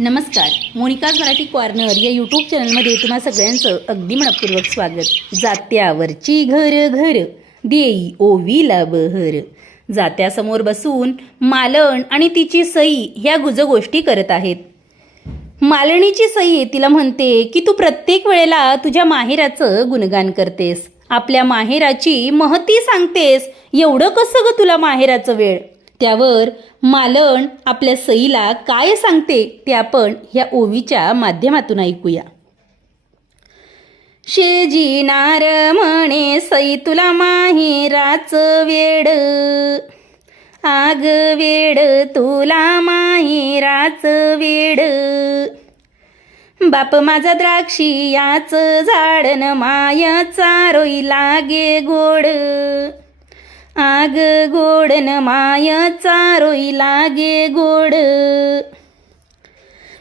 नमस्कार. Monika's Marathi corner या YouTube चॅनलमध्ये तुम्हा सगळ्यांचं अगदी मनपूर्वक स्वागत. जात्यावरची घर घर देई ओवीला बहर. जात्यासमोर बसून मालण आणि तिची सई ह्या गुजगोष्टी करत आहेत. मालणीची सई तिला म्हणते की तू प्रत्येक वेळेला तुझ्या माहेराचं गुणगान करतेस, आपल्या माहेराची महती सांगतेस, एवढं कसं ग तुला माहेराचं वेळ. त्यावर मालण आपल्या सईला काय सांगते ते आपण ह्या ओवीच्या माध्यमातून ऐकूया. शेजी नार म्हणे सई तुला माहेराचं वेड, आग वेड तुला माहेराचं वेड. बाप माझा द्राक्षी याच झाडन माय चारोई लागे गोड, आग गोडन माय चारोई लागे गोड.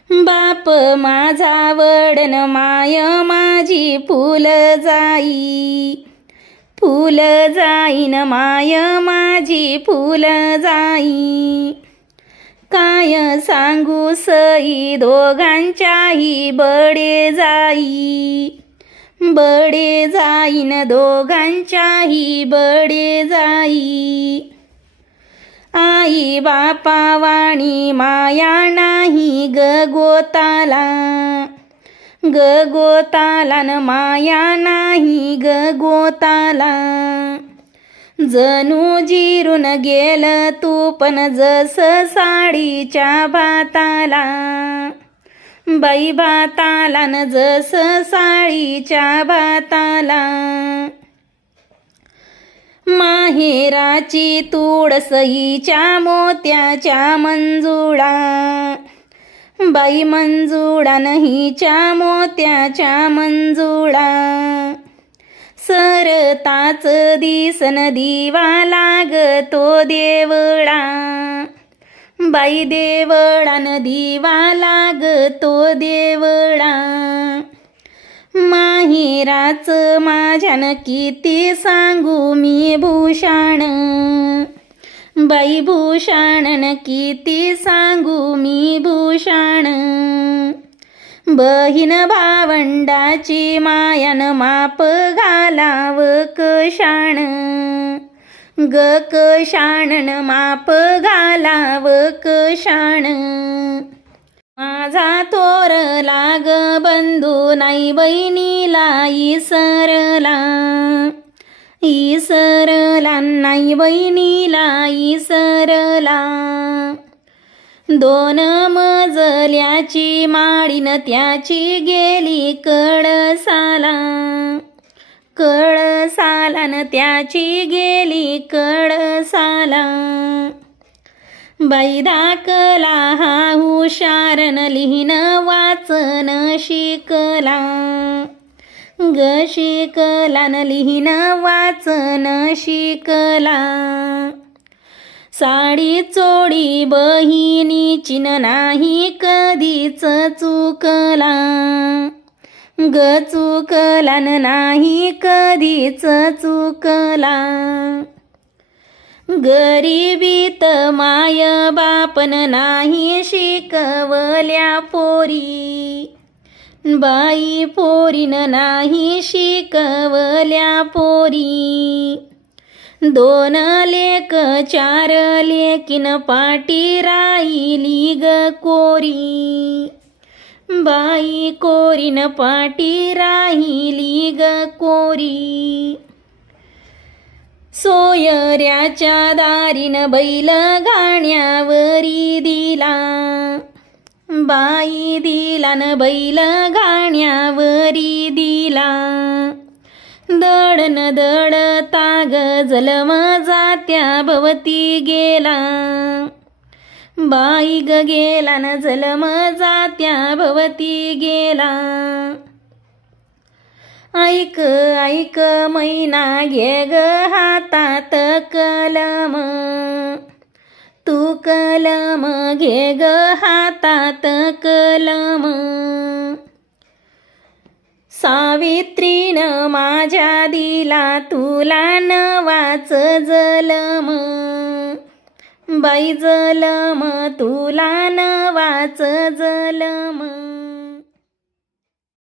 बाप माझा वडन माय माझी फुल जाई, फुल जाईन माय माझी फुल जाई. काय सांगू सई दोघांच्याही बडे जाई, बडे जाईन दोघांच्याही बडे जाई. आई बापा वाणी माया नाही ग गोताला, ग गोताला न माया नाही ग गोताला. जणू जिरून गेल तू पण जस साडीच्या भाताला, बाई भाताला न जस साळीच्या भाताला. माहेराची तूड सईच्या मोत्याच्या मंजुळा, बाई मंजुळा नहीच्या मोत्याच्या मंजुळा. सरताच दिसन दिवा लागतो देवळा, बाई देवळान दिवा लागतो देवळा. माहेराच माझ्यान किती सांगू मी भूषण, बाई भूषणन किती सांगू मी भूषण. बहीण भावंडाची मायान माप घालाव कशाण, ग कशाणन माप घालाव कशाण. माझा थोर लाग बंधू नाही बहिणीला इसरला, इसरला नाही बहिणीला इसरला. दोन मजल्याची माळीन त्याची गेली कळसाला, कळसालान त्याची गेली कळसाला. बाई दाखला हा हुशारन लिहिन वाचन शिकला, ग शिकलान लिहिन वाचन शिकला. साडी चोडी बहिणीची नाही कधीच चुकला, ग चुकलान नाही कधीच चुकला. गरिबीत माय बापन नाही शिकवल्या पोरी, बाई पोरीन नाही शिकवल्या पोरी. दोन लेक चार लेकीन पाटी राहिली ग कोरी, बाई कोरीन पाटी राहिली ग कोरी. सोयऱ्याच्या दारीन बैल गाण्यावरी दिला, बाई दिला न बैल गाण्यावरी दिला. दडन दडता ग जलम जात्या भवती गेला, बाई ग गेला न जलम जात्या भवती गेला. ऐक ऐक मैना घे ग हातात कलम, तू कलम घे ग हातात कलम. सावित्रीन माझ्या दिला तुला नवाच जलम, बाई जलम तुला नवाच जलम.